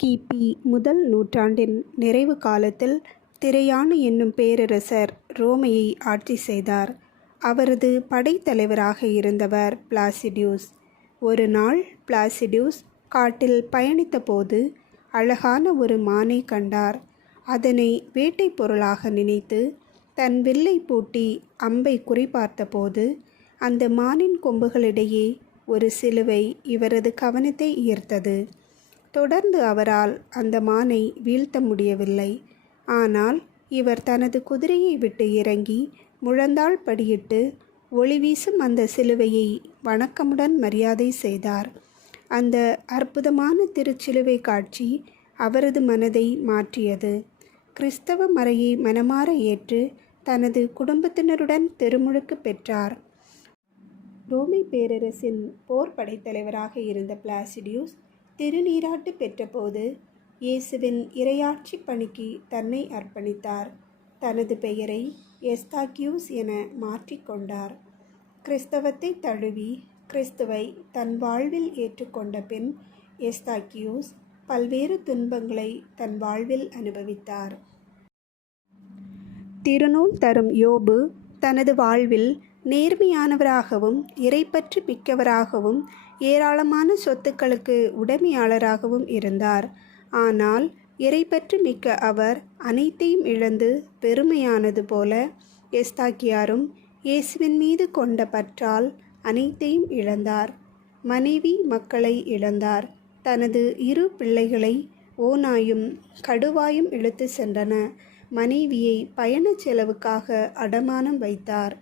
கிபி முதல் நூற்றாண்டின் நிறைவு காலத்தில் திரையானு என்னும் பேரரசர் ரோமையை ஆட்சி செய்தார். அவரது படைத்தலைவராக இருந்தவர் பிளாசிடியூஸ். ஒரு நாள் பிளாசிடியூஸ் காட்டில் பயணித்தபோது அழகான ஒரு மானை கண்டார். அதனை வேட்டை பொருளாக நினைத்து தன் வில்லை பூட்டி அம்பை குறிபார்த்தபோது அந்த மானின் கொம்புகளிடையே ஒரு சிலுவை இவரது கவனத்தை ஈர்த்தது. தொடர்ந்து அவரால் அந்த மானை வீழ்த்த முடியவில்லை. ஆனால் இவர் தனது குதிரையை விட்டு இறங்கி முழந்தாள் படியிட்டு ஒளி வீசும் அந்த சிலுவையை வணக்கமுடன் மரியாதை செய்தார். அந்த அற்புதமான திருச்சிலுவை காட்சி அவரது மனதை மாற்றியது. கிறிஸ்தவ மறையை மனமாற ஏற்று தனது குடும்பத்தினருடன் திருமுழுக்கு பெற்றார். ரோமை பேரரசின் போர் படைத்தலைவராக இருந்த பிளாசிடியூஸ் திருநீராட்டு பெற்றபோது இயேசுவின் இறையாட்சி பணிக்கு தன்னை அர்ப்பணித்தார். தனது பெயரை எஸ்தாக்கியூஸ் என மாற்றிக்கொண்டார். கிறிஸ்தவத்தை தழுவி கிறிஸ்துவை தன் வாழ்வில் ஏற்றுக்கொண்ட பின் எஸ்தாக்கியூஸ் பல்வேறு துன்பங்களை தன் வாழ்வில் அனுபவித்தார். திருநூல் தரும் யோபு தனது வாழ்வில் நேர்மையானவராகவும் இறைப்பற்று மிக்கவராகவும் ஏராளமான சொத்துக்களுக்கு உடைமையாளராகவும் இருந்தார். ஆனால் இறைப்பற்று மிக்க அவர் அனைத்தையும் இழந்து பெருமையானது போல எஸ்தாக்கியாரும் இயேசுவின் மீது கொண்ட பற்றால் அனைத்தையும் இழந்தார். மனைவி மக்களை இழந்தார். தனது 2 பிள்ளைகளை ஓநாயும் கடுவாயும் இழுத்து சென்றன. மனைவியை பயண செலவுக்காக அடமானம் வைத்தார்.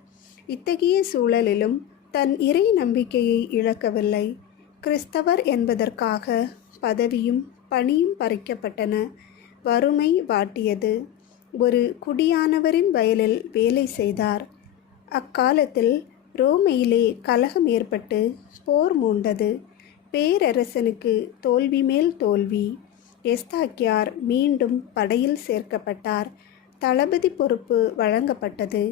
இத்தகைய சூழலிலும் தன் இறை நம்பிக்கையை இழக்கவில்லை. கிறிஸ்தவர் என்பதற்காக பதவியும் பணியும் பறிக்கப்பட்டன. வறுமை வாட்டியது. ஒரு குடியானவரின் வயலில் வேலை செய்தார். அக்காலத்தில் ரோமையிலே கலகம் ஏற்பட்டு போர் மூண்டது. பேரரசனுக்கு தோல்வி மேல் தோல்வி. எஸ்தாக்கியார் மீண்டும் படையில் சேர்க்கப்பட்டார். தளபதி பொறுப்பு வழங்கப்பட்டது.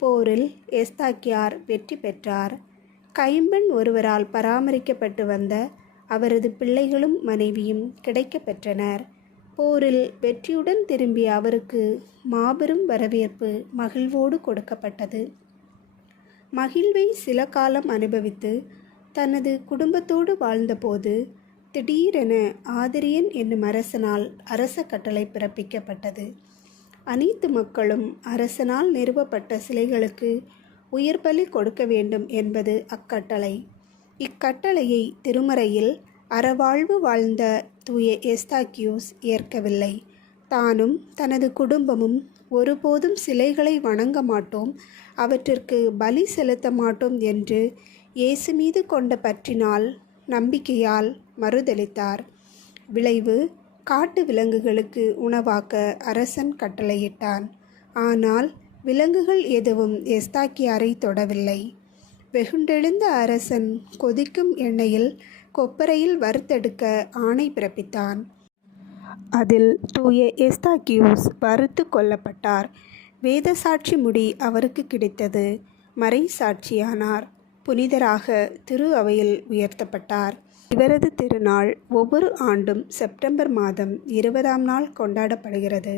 போரில் எஸ்தாக்கியார் வெற்றி பெற்றார். கைம்பெண் ஒருவரால் பராமரிக்கப்பட்டு வந்த அவரது பிள்ளைகளும் மனைவியும் கிடைக்கப் பெற்றனர். போரில் வெற்றியுடன் திரும்பிய அவருக்கு மாபெரும் வரவேற்பு மகிழ்வோடு கொடுக்கப்பட்டது. மகிழ்வை சில காலம் அனுபவித்து தனது குடும்பத்தோடு வாழ்ந்தபோது திடீரென ஆதிரியன் என்னும் அரசனால் அரச கட்டளை பிறப்பிக்கப்பட்டது. அனைத்து மக்களும் அரசனால் நிறுவப்பட்ட சிலைகளுக்கு உயிர் பலி கொடுக்க வேண்டும் என்பது அக்கட்டளை. இக்கட்டளையை திருமறையில் அறவாழ்வு வாழ்ந்த தூய எஸ்தாக்கியூஸ் ஏற்கவில்லை. தானும் தனது குடும்பமும் ஒருபோதும் சிலைகளை வணங்க மாட்டோம், அவற்றிற்கு பலி செலுத்த மாட்டோம் என்று இயேசு மீது கொண்ட பற்றினால் நம்பிக்கையால் மறுதலித்தார். விளைவு காட்டு விலங்குகளுக்கு உணவாக்க அரசன் கட்டளையிட்டான். ஆனால் விலங்குகள் எதுவும் எஸ்தாக்கியாரை தொடவில்லை. வெகுண்டெழுந்த அரசன் கொதிக்கும் எண்ணெயில் கொப்பரையில் வறுத்தெடுக்க ஆணை பிறப்பித்தான். அதில் தூய எஸ்தாக்கியூஸ் வறுத்து கொல்லப்பட்டார். வேத சாட்சி முடி அவருக்கு கிடைத்தது. மறை சாட்சியானார். புனிதராக திரு அவையில் உயர்த்தப்பட்டார். இவரது திருநாள் ஒவ்வொரு ஆண்டும் செப்டம்பர் மாதம் 20ஆம் நாள் கொண்டாடப்படுகிறது.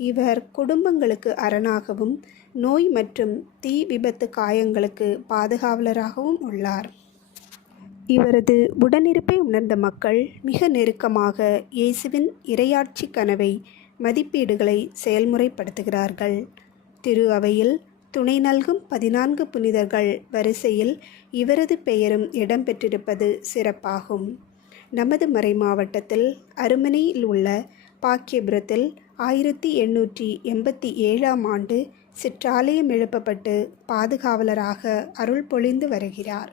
இவர் குடும்பங்களுக்கு அரணாகவும் நோய் மற்றும் தீ விபத்து காயங்களுக்கு பாதுகாவலராகவும் உள்ளார். இவரது உடனிருப்பை உணர்ந்த மக்கள் மிக நெருக்கமாக இயேசுவின் இறையாட்சி கனவை மதிப்பீடுகளை செயல்முறைப்படுத்துகிறார்கள். திரு அவையில் துணை நல்கும் 14 புனிதர்கள் வரிசையில் இவரது பெயரும் இடம்பெற்றிருப்பது சிறப்பாகும். நமது மறை மாவட்டத்தில் அருமனையில் உள்ள பாக்கியபுரத்தில் 1887ஆம் ஆண்டு சிற்றாலயம் எழுப்பப்பட்டு பாதுகாவலராக அருள் பொழிந்து வருகிறார்.